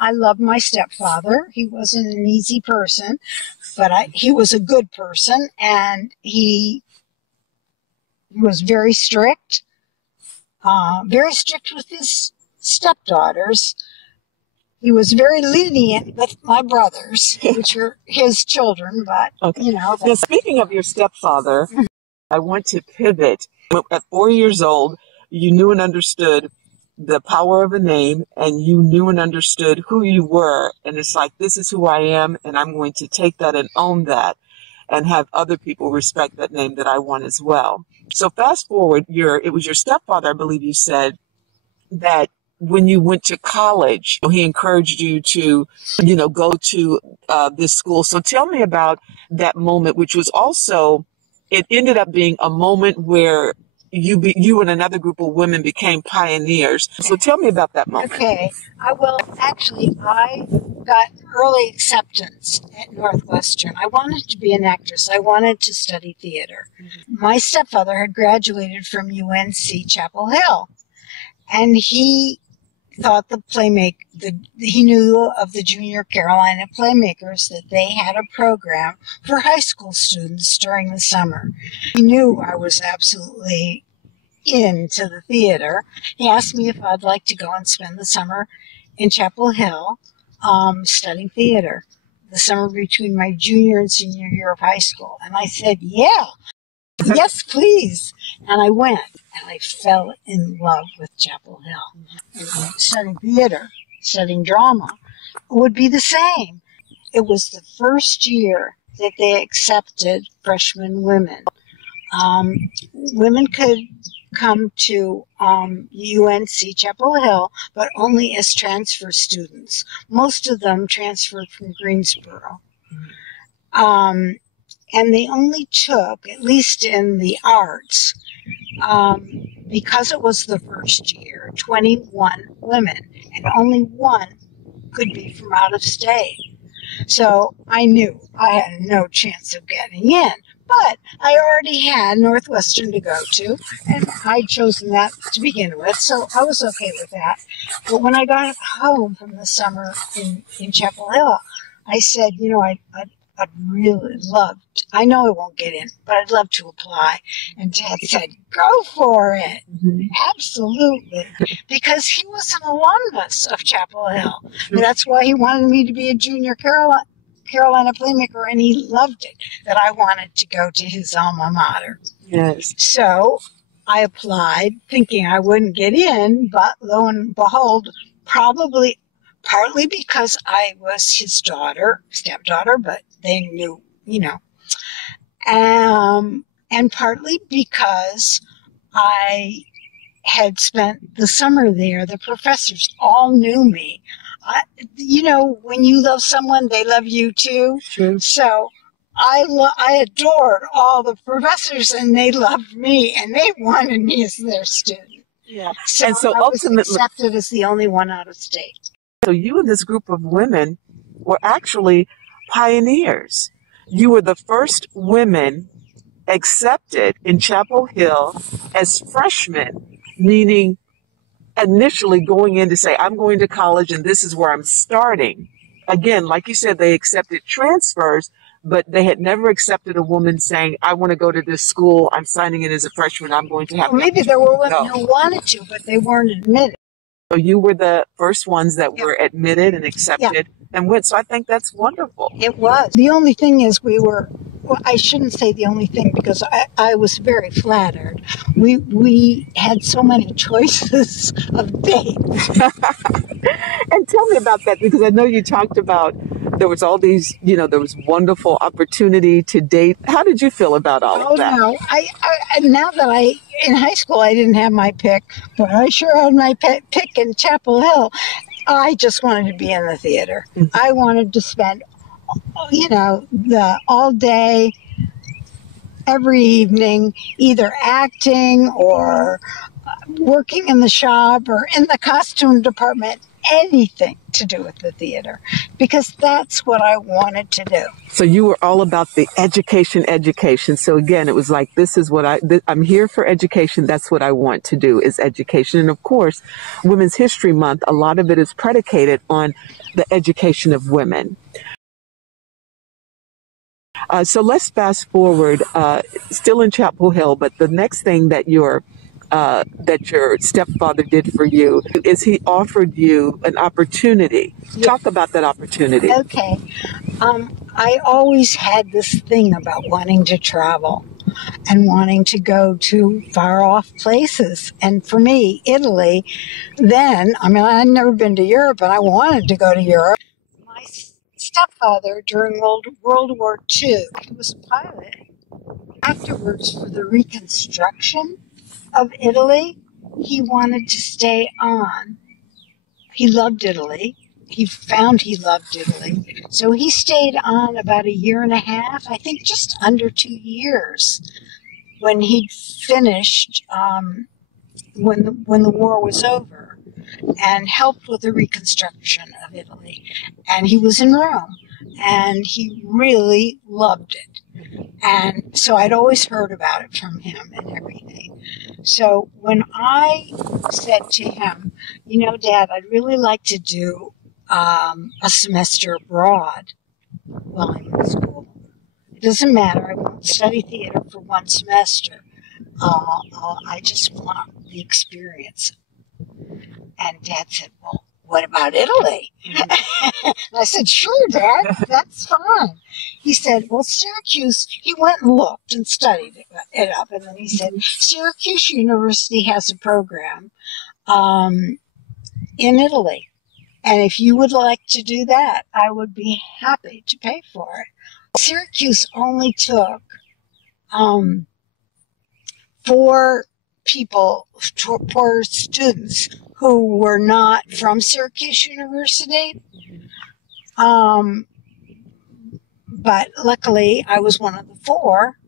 I loved my stepfather. He wasn't an easy person, but he was a good person, and he was very strict with his stepdaughters. He was very lenient with my brothers, which are his children, but, okay. you know. Now, speaking of your stepfather, I want to pivot. At 4 years old, you knew and understood the power of a name, and you knew and understood who you were. And it's like, this is who I am, and I'm going to take that and own that and have other people respect that name that I want as well. So fast forward, it was your stepfather, I believe you said, that when you went to college, he encouraged you to, go to this school. So tell me about that moment, which was also, it ended up being a moment where you and another group of women became pioneers. So tell me about that moment. Okay. I got early acceptance at Northwestern. I wanted to be an actress. I wanted to study theater. My stepfather had graduated from UNC Chapel Hill, and he thought he knew of the Junior Carolina Playmakers, that they had a program for high school students during the summer. He knew I was absolutely into the theater. He asked me if I'd like to go and spend the summer in Chapel Hill studying theater, the summer between my junior and senior year of high school. And I said, yeah. Yes, please. And I went, and I fell in love with Chapel Hill. And studying theater, studying drama would be the same. It was the first year that they accepted freshman women. Women could come to UNC Chapel Hill, but only as transfer students. Most of them transferred from Greensboro. And they only took, at least in the arts, because it was the first year, 21 women, and only one could be from out of state. So I knew I had no chance of getting in, but I already had Northwestern to go to, and I'd chosen that to begin with, so I was okay with that. But when I got home from the summer in Chapel Hill, I said, I'd really love to. I know I won't get in, but I'd love to apply. And Dad said, go for it. Mm-hmm. Absolutely. Because he was an alumnus of Chapel Hill. And that's why he wanted me to be a Junior Carolina Playmaker, and he loved it, that I wanted to go to his alma mater. Yes. So I applied thinking I wouldn't get in, but lo and behold, partly because I was his stepdaughter, but they knew, and partly because I had spent the summer there. The professors all knew me. When you love someone, they love you too. True. So I adored all the professors, and they loved me, and they wanted me as their student. Yeah. So I was accepted as the only one out of state. So you and this group of women were actually pioneers. You were the first women accepted in Chapel Hill as freshmen, meaning initially going in to say, I'm going to college and this is where I'm starting. Again, like you said, they accepted transfers, but they had never accepted a woman saying, I want to go to this school, I'm signing in as a freshman, I'm going to have... Well, maybe there were women who wanted to, but they weren't admitted. So you were the first ones that were admitted and accepted and went. So I think that's wonderful. It was. The only thing is I shouldn't say the only thing, because I was very flattered. We had so many choices of dates. And tell me about that, because I know you talked about there was all these, there was wonderful opportunity to date. How did you feel about all of that? No, now that in high school I didn't have my pick, but I sure had my pick in Chapel Hill. I just wanted to be in the theater. Mm-hmm. I wanted to spend, all day, every evening, either acting or working in the shop or in the costume department. anything to do with the theater, because that's what I wanted to do. So you were all about the education. So again, it was like, this is what I'm here for education. That's what I want to do, is education. And of course, Women's History Month, a lot of it is predicated on the education of women. So let's fast forward, still in Chapel Hill, but the next thing that your stepfather did for you is he offered you an opportunity. Yeah. Talk about that opportunity. Okay. I always had this thing about wanting to travel and wanting to go to far off places. And for me, Italy, then, I mean, I'd never been to Europe, but I wanted to go to Europe. My stepfather, during World War II, he was a pilot. Afterwards, for the reconstruction of Italy, he wanted to stay on. He loved Italy. He found he loved Italy. So he stayed on about a year and a half, I think just under 2 years, when he'd finished, when the war was over, and helped with the reconstruction of Italy. And he was in Rome, and he really loved it. And so I'd always heard about it from him and everything. So when I said to him, you know, Dad, I'd really like to do a semester abroad while I'm in school. It doesn't matter. I won't study theater for one semester. I just want the experience. And Dad said, well, what about Italy? And I said, sure, Dad, that's fine. He said, well, Syracuse, he went and looked and studied it up. And then he said, Syracuse University has a program in Italy. And if you would like to do that, I would be happy to pay for it. Syracuse only took 4 students who were not from Syracuse University. But luckily, I was one of the 4,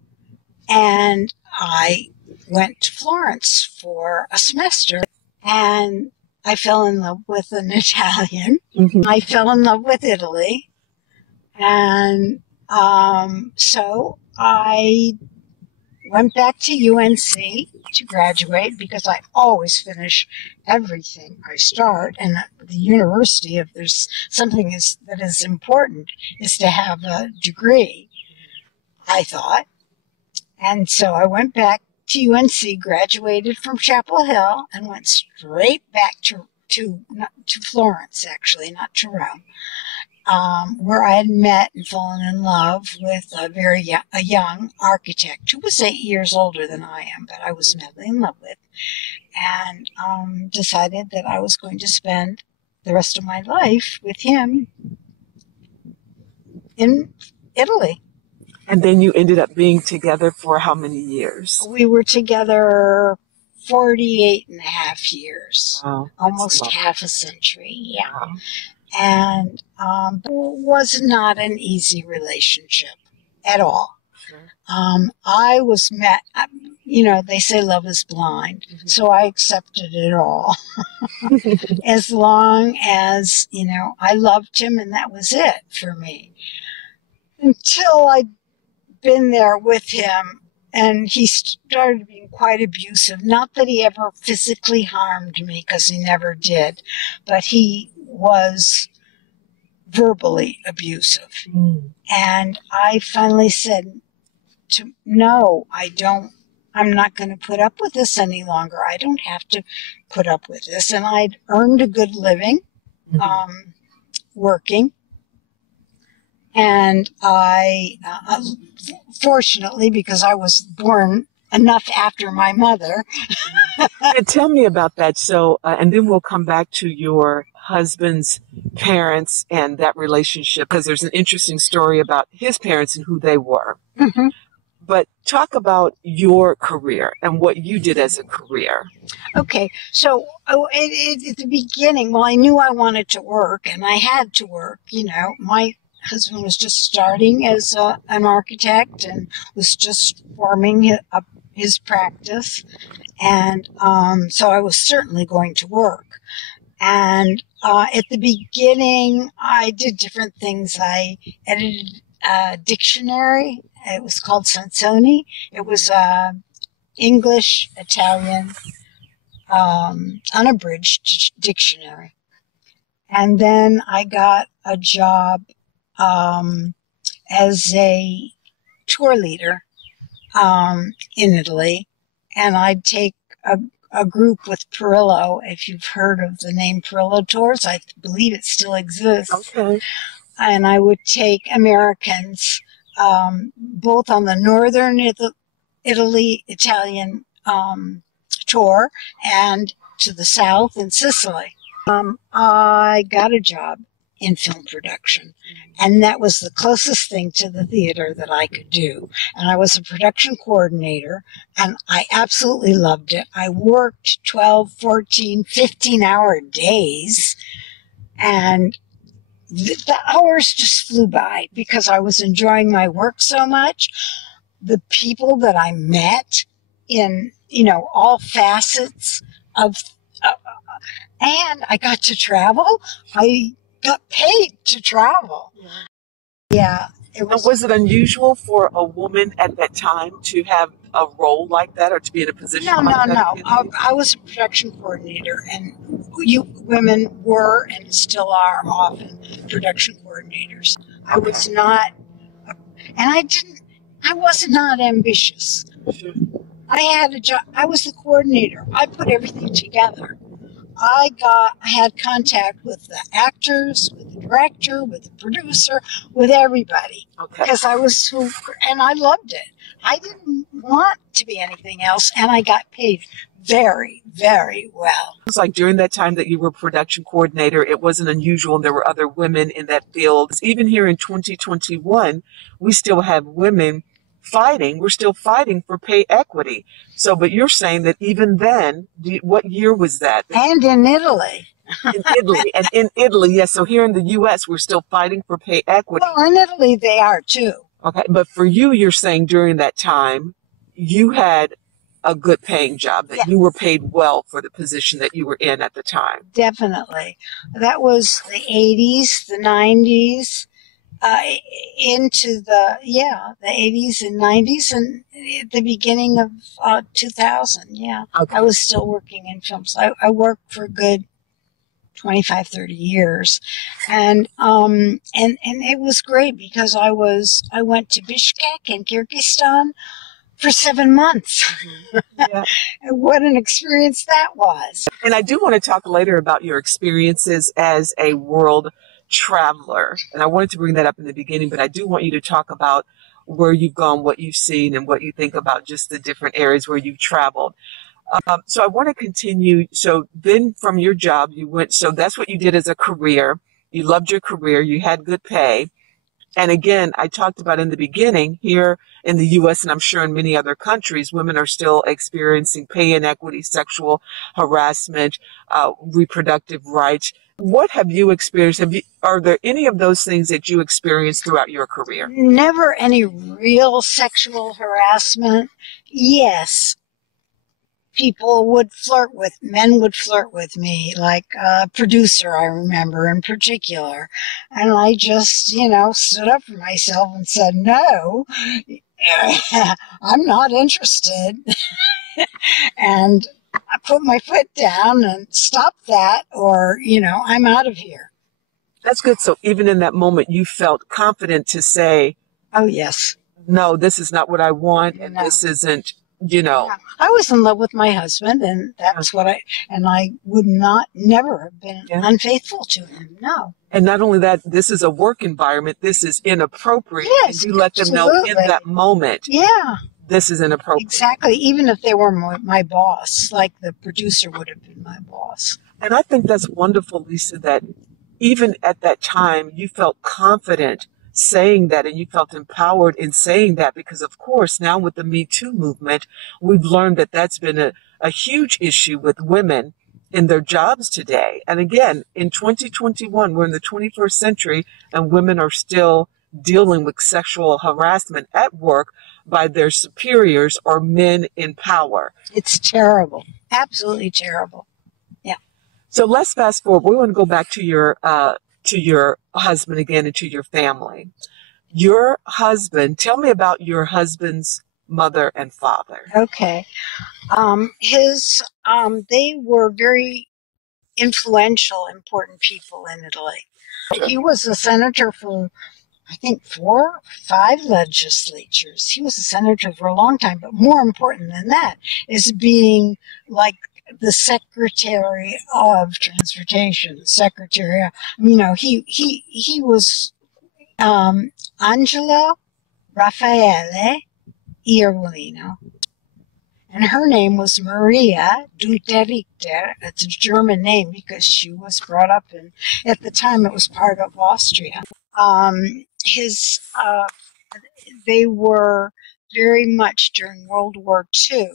and I went to Florence for a semester, and I fell in love with an Italian. Mm-hmm. I fell in love with Italy, and so I went back to UNC to graduate, because I always finish everything I start. And the university, if there's something that is important, is to have a degree, I thought. And so I went back to UNC, graduated from Chapel Hill, and went straight back to Florence, actually, not to Rome, where I had met and fallen in love with a young architect who was 8 years older than I am, but I was madly in love with, and decided that I was going to spend the rest of my life with him in Italy. And then you ended up being together for how many years? We were together 48 and a half years. Wow, almost half a century, yeah. Wow. And it was not an easy relationship at all. Sure. I was met, you know, they say love is blind, mm-hmm. So I accepted it all. As long as, you know, I loved him, and that was it for me. Until I'd been there with him, and he started being quite abusive. Not that he ever physically harmed me, because he never did, but he was verbally abusive. Mm. And I finally said, no, I'm not going to put up with this any longer. I don't have to put up with this. And I'd earned a good living, mm-hmm. Working. And I, fortunately, because I was born enough after my mother. Tell me about that. So, and then we'll come back to your husband's parents and that relationship, because there's an interesting story about his parents and who they were. Mm-hmm. But talk about your career and what you did as a career. Okay, so at the beginning, well, I knew I wanted to work, and I had to work. You know, my husband was just starting as an architect and was just forming his practice. And so I was certainly going to work. And at the beginning, I did different things. I edited a dictionary. It was called Sansoni. It was English, Italian, unabridged dictionary. And then I got a job as a tour leader in Italy. And I'd take a group with Perillo, if you've heard of the name Perillo Tours. I believe it still exists. Okay. And I would take Americans both on the northern Italy Italian tour and to the south in Sicily. I got a job in film production, and that was the closest thing to the theater that I could do. And I was a production coordinator, and I absolutely loved it. I worked 12, 14, 15-hour days, and the hours just flew by because I was enjoying my work so much. The people that I met in, all facets of, and I got to travel. I got paid to travel. Yeah. Was it unusual for a woman at that time to have a role like that or to be in a position like that? No. I was a production coordinator, and you women were and still are often production coordinators. I was not, and I was not ambitious. Sure. I had a job. I was the coordinator. I put everything together. I had contact with the actors, with the director, with the producer, with everybody. Okay. Because and I loved it. I didn't want to be anything else, and I got paid very, very well. It was like during that time that you were production coordinator, it wasn't unusual, and there were other women in that field. Even here in 2021, we still have women fighting. We're still fighting for pay equity. So, but you're saying that even then, what year was that? And in Italy. In Italy, yes. So here in the U.S., we're still fighting for pay equity. Well, in Italy, they are too. Okay, but for you, you're saying during that time, you had a good paying job, that you were paid well for the position that you were in at the time. Definitely. That was the 80s, the 90s. Into the 80s and 90s and the beginning of 2000. Yeah. Okay. I was still working in films. I worked for a good 25, 30 years. And it was great because I went to Bishkek in Kyrgyzstan for 7 months. Yeah. And what an experience that was. And I do want to talk later about your experiences as a world traveler. And I wanted to bring that up in the beginning, but I do want you to talk about where you've gone, what you've seen, and what you think about just the different areas where you've traveled. So I want to continue. So then from your job, so that's what you did as a career. You loved your career. You had good pay. And again, I talked about in the beginning here in the U.S., and I'm sure in many other countries, women are still experiencing pay inequity, sexual harassment, reproductive rights. What have you experienced? Are there any of those things that you experienced throughout your career? Never any real sexual harassment. Yes. Men would flirt with me, like a producer, I remember in particular. And I just, stood up for myself and said, no, I'm not interested. And I put my foot down and stopped that, or, I'm out of here. That's good. So even in that moment, you felt confident to say, oh, yes. No, this is not what I want, and this isn't, I was in love with my husband, and that's what I would never have been unfaithful to him. No. And not only that, this is a work environment. This is inappropriate. Yes, and you let them know in that moment. Yeah. This is inappropriate. Exactly. Even if they were my boss, like the producer would have been my boss. And I think that's wonderful, Lisa, that even at that time, you felt confident saying that, and you felt empowered in saying that, because of course now with the Me Too movement, we've learned that that's been a huge issue with women in their jobs today. And again, in 2021, we're in the 21st century, and women are still dealing with sexual harassment at work by their superiors or men in power. It's terrible. Absolutely terrible. Yeah. So let's fast forward. We want to go back to your husband again and to your family. Your husband, tell me about your husband's mother and father. Okay. They were very influential, important people in Italy. He was a senator for, I think, 4 or 5 legislatures. He was a senator for a long time, but more important than that is being like the Secretary of Transportation, Secretary. He was Angelo Raffaele Iervolino. And her name was Maria Dunterichter. It's a German name because she was brought up at the time it was part of Austria. They were very much during World War II,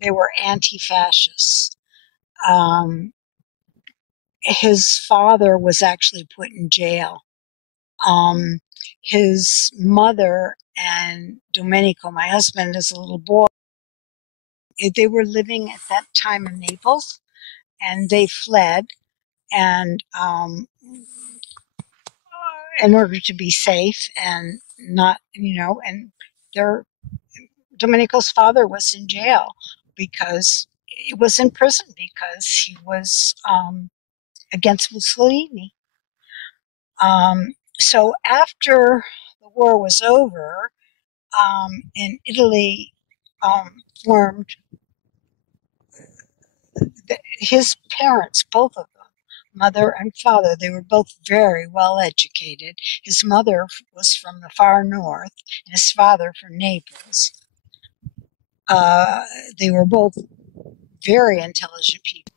they were anti-fascists. His father was actually put in jail. His mother and Domenico, my husband, as a little boy, they were living at that time in Naples, and they fled, and in order to be safe and not, and Domenico's father was in jail because he was in prison because he was against Mussolini. So after the war was over, in Italy formed his parents, both of them, mother and father, they were both very well educated. His mother was from the far north, and his father from Naples. They were both very intelligent people.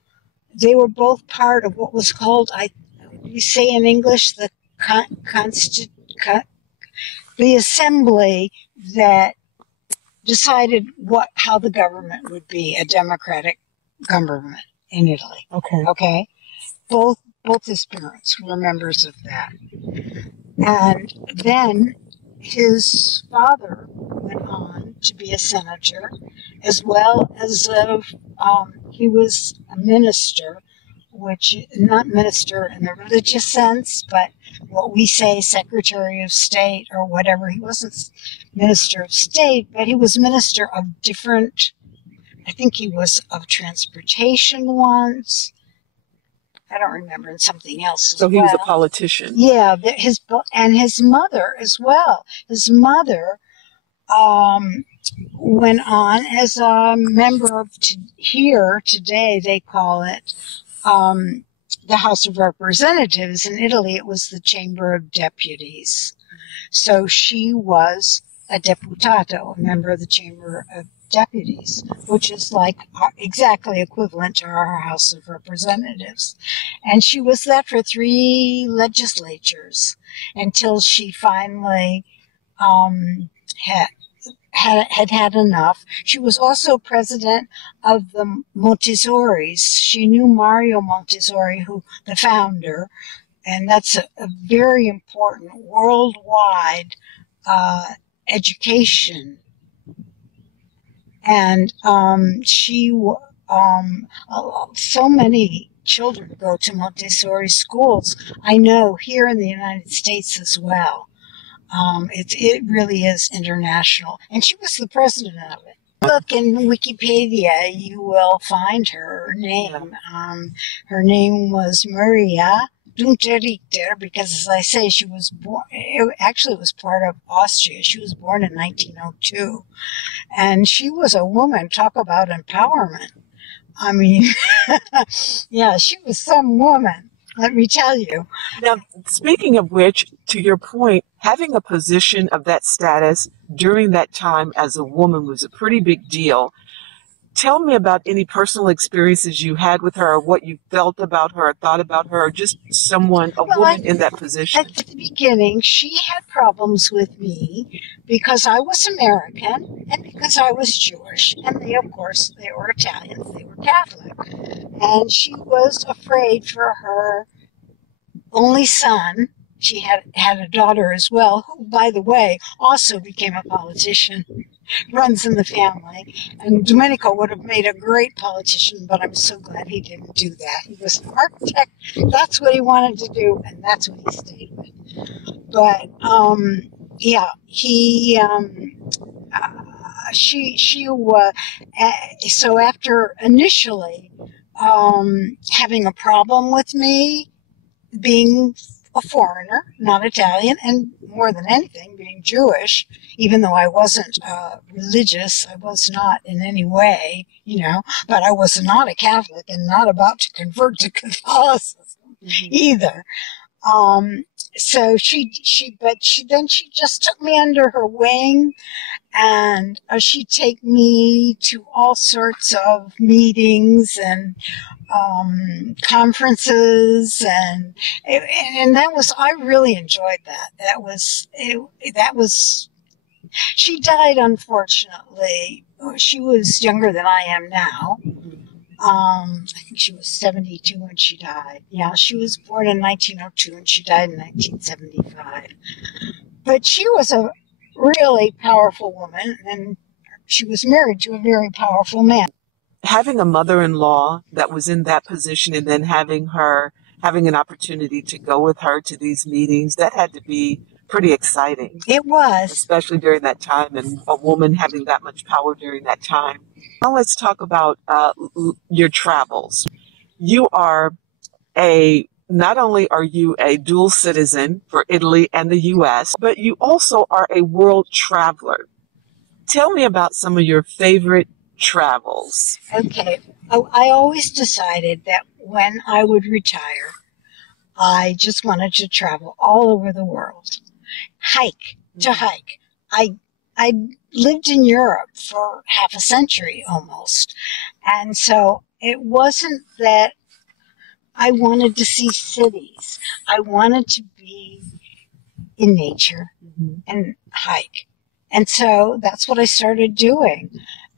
They were both part of what was called, we say in English, the assembly that decided how the government would be, a democratic government in Italy. Okay. Both his parents were members of that. And then his father went on to be a senator, as well as he was a minister, which not minister in the religious sense, but what we say Secretary of State or whatever. He wasn't Minister of State, but he was minister of different, I think he was of transportation once. I don't remember, and something else as well. So he was a politician. Yeah, his mother as well. His mother went on as a member of here today they call it the House of Representatives. In Italy, it was the Chamber of Deputies. So she was a deputato, a member of the Chamber of Deputies, which is like exactly equivalent to our House of Representatives. And she was that for 3 legislatures until she finally had enough. She was also president of the Montessoris. She knew Mario Montessori, the founder, and that's a very important worldwide education. And so many children go to Montessori schools. I know here in the United States as well. It really is international. And she was the president of it. Look in Wikipedia, you will find her name. Her name was Maria Dunterichter, because, as I say, she was born, it actually was part of Austria. She was born in 1902. And she was a woman. Talk about empowerment. I mean, yeah, she was some woman, let me tell you. Now, speaking of which, to your point, having a position of that status during that time as a woman was a pretty big deal. Tell me about any personal experiences you had with her, or what you felt about her, or thought about her, or just woman in that position. At the beginning, she had problems with me because I was American and because I was Jewish. And they, of course, they were Italians, they were Catholic. And she was afraid for her only son. She had a daughter as well, who, by the way, also became a politician. runs in the family. And Domenico would have made a great politician, but I'm so glad he didn't do that. He was an architect. That's what he wanted to do, and that's what he stayed with. But yeah, he so after initially having a problem with me being a foreigner, not Italian, and more than anything, being Jewish, even though I wasn't religious, I was not in any way, but I was not a Catholic and not about to convert to Catholicism either. So she just took me under her wing, and she'd take me to all sorts of meetings and conferences, and I really enjoyed that. She died, unfortunately. She was younger than I am now. I think she was 72 when she died. Yeah, she was born in 1902 and she died in 1975. But she was a really powerful woman, and she was married to a very powerful man. Having a mother-in-law that was in that position, and then having an opportunity to go with her to these meetings, that had to be pretty exciting. It was. Especially during that time, and a woman having that much power during that time. Now let's talk about your travels. You are not only are you a dual citizen for Italy and the U.S., but you also are a world traveler. Tell me about some of your favorite travels. Okay. I always decided that when I would retire, I just wanted to travel all over the world. Hike. I lived in Europe for half a century almost. And so it wasn't that I wanted to see cities. I wanted to be in nature and hike. And so that's what I started doing.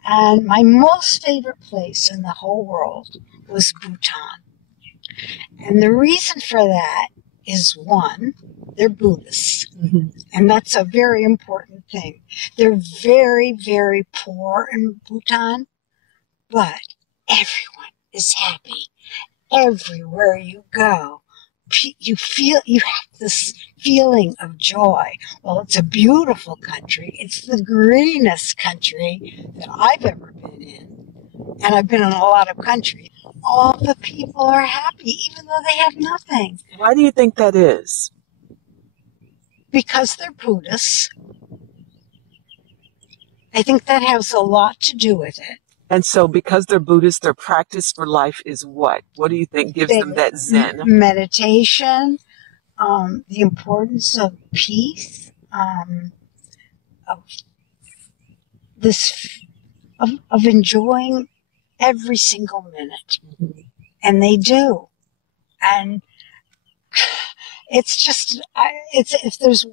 And my most favorite place in the whole world was Bhutan. And the reason for that is, one, they're Buddhists. And that's a very important thing. They're very, very poor in Bhutan, but everyone is happy. Everywhere you go, you have this feeling of joy. Well, it's a beautiful country. It's the greenest country that I've ever been in. And I've been in a lot of countries. All the people are happy, even though they have nothing. Why do you think that is? Because they're Buddhists. I think that has a lot to do with it. And so because they're Buddhists, their practice for life is what? What do you think gives them that Zen? Meditation, the importance of peace, of enjoying every single minute. And they do. And it's just, there's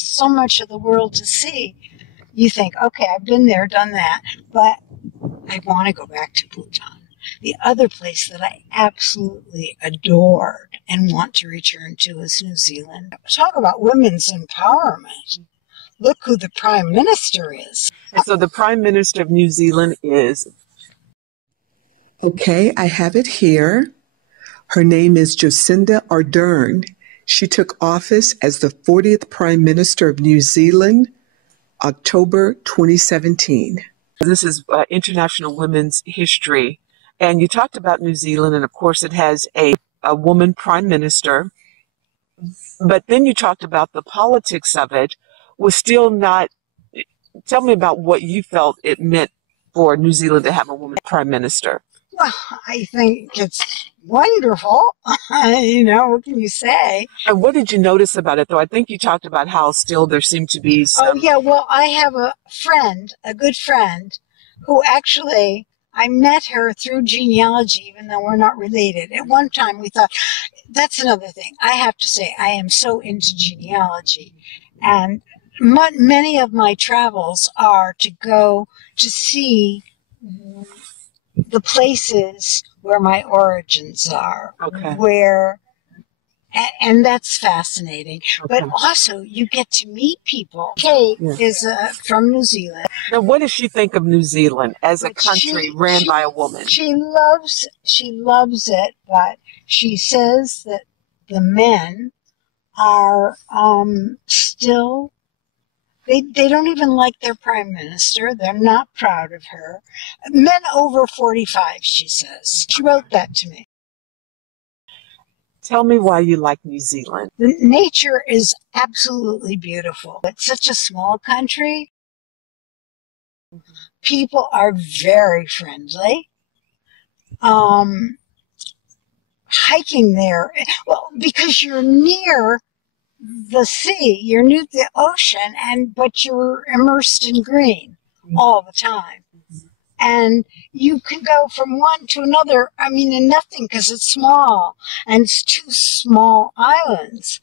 so much of the world to see. You think, okay, I've been there, done that, but I want to go back to Bhutan. The other place that I absolutely adored and want to return to is New Zealand. Talk about women's empowerment. Look who the Prime Minister is. And so the Prime Minister of New Zealand is... Okay, I have it here. Her name is Jacinda Ardern. She took office as the 40th Prime Minister of New Zealand, October 2017. This is International Women's History. And you talked about New Zealand, and of course it has a woman prime minister. But then you talked about the politics of it was still not... Tell me about what you felt it meant for New Zealand to have a woman prime minister. Well, I think it's wonderful. What can you say? And what did you notice about it, though? I think you talked about how still there seemed to be some... Oh, yeah. Well, I have a good friend, who actually, I met her through genealogy, even though we're not related. At one time, we thought, that's another thing. I have to say, I am so into genealogy. And many of my travels are to go to see the places where my origins are, Okay. And that's fascinating. Okay. But also, you get to meet people. Kate is from New Zealand. Now, what does she think of New Zealand as a But country ran by a woman? She loves it, but she says that the men are still, they don't even like their prime minister. They're not proud of her. Men over 45, she says. She wrote that to me. Tell me why you like New Zealand. The nature is absolutely beautiful. It's such a small country. People are very friendly. Hiking there, well, because you're near the sea, you're near the ocean, but you're immersed in green all the time. And you can go from one to another, I mean, in nothing, because it's small, and it's two small islands.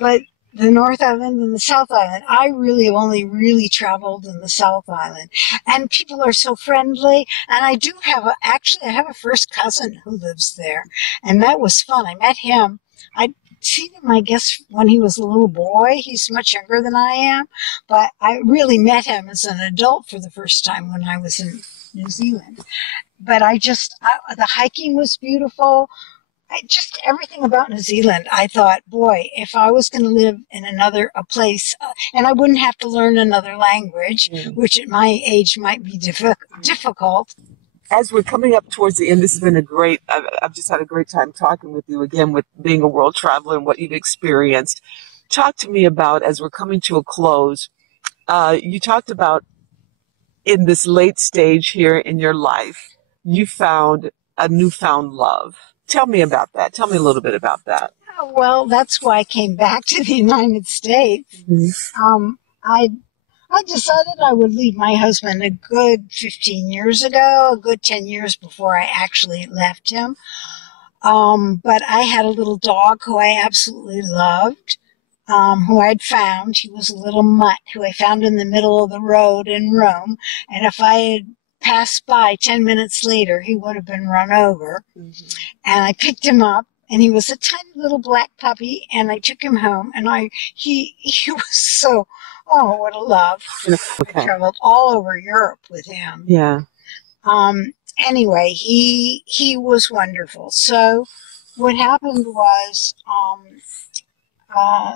But the North Island and the South Island, I really only really traveled in the South Island. And people are so friendly. And I do have I have a first cousin who lives there. And that was fun. I met him. I'd seen him, I guess, when he was a little boy. He's much younger than I am. But I really met him as an adult for the first time when I was in New Zealand. But the hiking was beautiful. Just everything about New Zealand, I thought, boy, if I was going to live in a place, and I wouldn't have to learn another language, which at my age might be difficult. As we're coming up towards the end, this has been I've just had a great time talking with you again, with being a world traveler and what you've experienced. Talk to me about, as we're coming to a close, you talked about in this late stage here in your life, you found a newfound love. Tell me about that. Tell me a little bit about that. Well, that's why I came back to the United States. I decided I would leave my husband a good 15 years ago, a good 10 years before I actually left him. But I had a little dog who I absolutely loved, who I'd found. He was a little mutt who I found in the middle of the road in Rome. And if I had passed by 10 minutes later, he would have been run over. And I picked him up, and he was a tiny little black puppy, and I took him home, and he was so, oh, what a love. I traveled all over Europe with him. Yeah. Anyway, he was wonderful. So what happened was,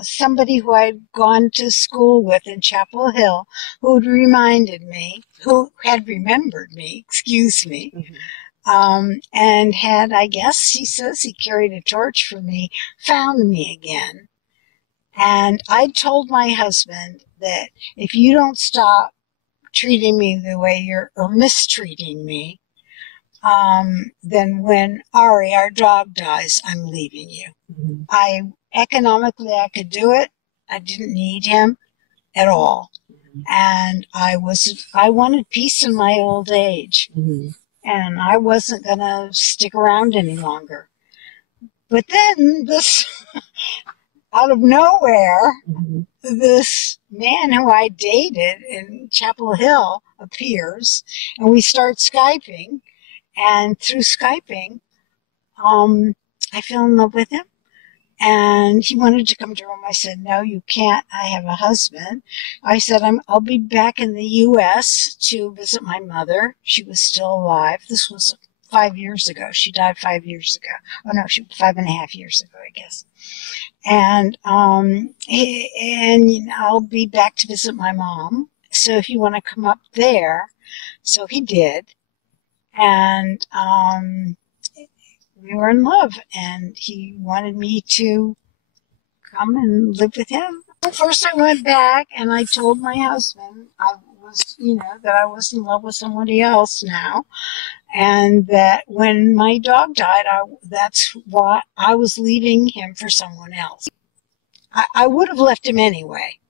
somebody who I'd gone to school with in Chapel Hill, who had remembered me, and had, I guess he says he carried a torch for me, found me again. And I told my husband that if you don't stop treating me the way or mistreating me, then when Ari, our dog, dies, I'm leaving you. Economically, I could do it. I didn't need him at all. And I wanted peace in my old age. And I wasn't going to stick around any longer. But then out of nowhere, this man who I dated in Chapel Hill appears, and we start Skyping. And through Skyping, I fell in love with him. And he wanted to come to Rome. I said, no, you can't. I have a husband. I said, I'll be back in the U.S. to visit my mother. She was still alive. This was 5 years ago. She died 5 years ago. Oh, no, 5.5 years ago, I guess. And I'll be back to visit my mom. So if you want to come up there. So he did. And we were in love, and he wanted me to come and live with him. First I went back, and I told my husband that I was in love with somebody else now, and that when my dog died, that's why I was leaving him for someone else. I would have left him anyway.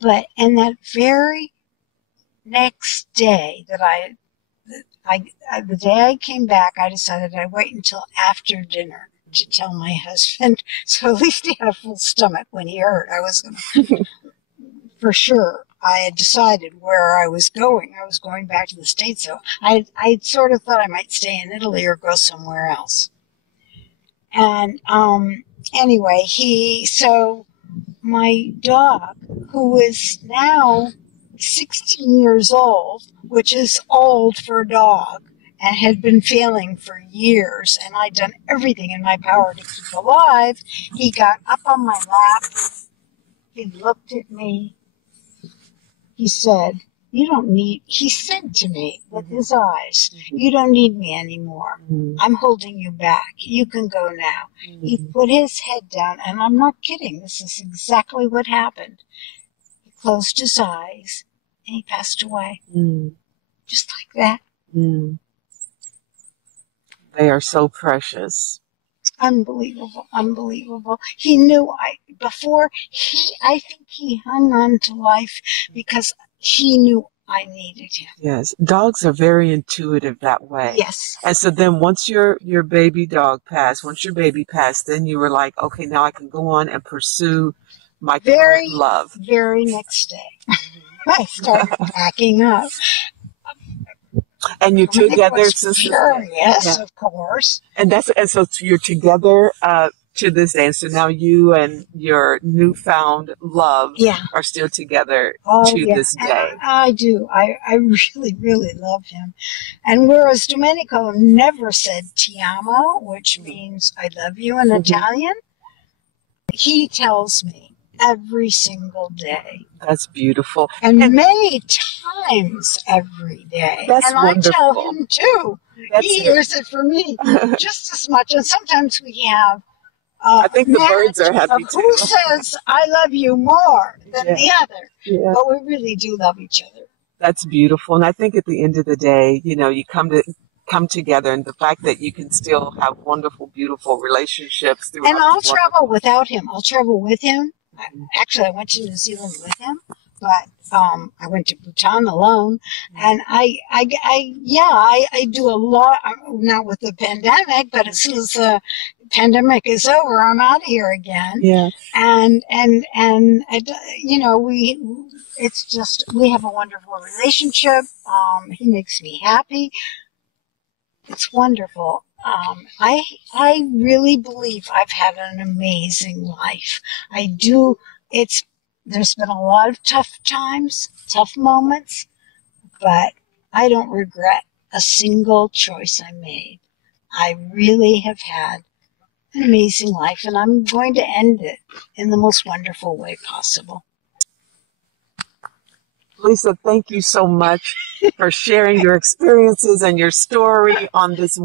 But in that very next day the day I came back, I decided I'd wait until after dinner to tell my husband, so at least he had a full stomach when he heard I was going to, for sure. I had decided where I was going. I was going back to the States, so I sort of thought I might stay in Italy or go somewhere else. And anyway, so my dog, who is now 16 years old, which is old for a dog, and had been failing for years, and I'd done everything in my power to keep alive, he got up on my lap, he looked at me, he said, he said to me with his eyes, you don't need me anymore. I'm holding you back. You can go now. He put his head down, and I'm not kidding. This is exactly what happened. He closed his eyes, and he passed away. Just like that. They are so precious. Unbelievable, unbelievable. He knew I think he hung on to life because he knew I needed him. Yes, dogs are very intuitive that way. Yes. And so then once your baby passed, then you were like, okay, now I can go on and pursue my current love. Very next day, I started packing up. And you're together, furious, of course. And so you're together to this day. And so now you and your newfound love are still together this day. And I do. I really, really love him. And whereas Domenico never said ti amo, which means I love you in Italian, he tells me every single day. That's beautiful. And many times every day. That's wonderful. I tell him too. He hears it from me just as much. And sometimes we have I think the birds are happy too. Who says I love you more than the other? Yeah. But we really do love each other. That's beautiful. And I think at the end of the day, you come together, and the fact that you can still have wonderful, beautiful relationships. And I'll travel without him. I'll travel with him. Actually, I went to New Zealand with him, but I went to Bhutan alone, and I do a lot. Not with the pandemic, but as soon as the pandemic is over, I'm out of here again. Yeah, and we have a wonderful relationship. He makes me happy. It's wonderful. I really believe I've had an amazing life. I do. There's been a lot of tough times, tough moments, but I don't regret a single choice I made. I really have had an amazing life, and I'm going to end it in the most wonderful way possible. Lisa, thank you so much for sharing your experiences and your story on this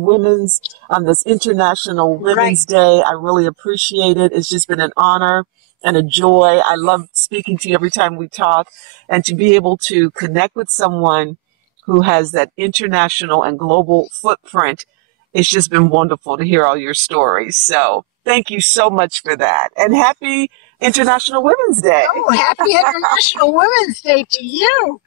International Women's Day. I really appreciate it. It's just been an honor and a joy. I love speaking to you every time we talk, and to be able to connect with someone who has that international and global footprint. It's just been wonderful to hear all your stories. So thank you so much for that. And happy International Women's Day. Oh, happy International Women's Day to you.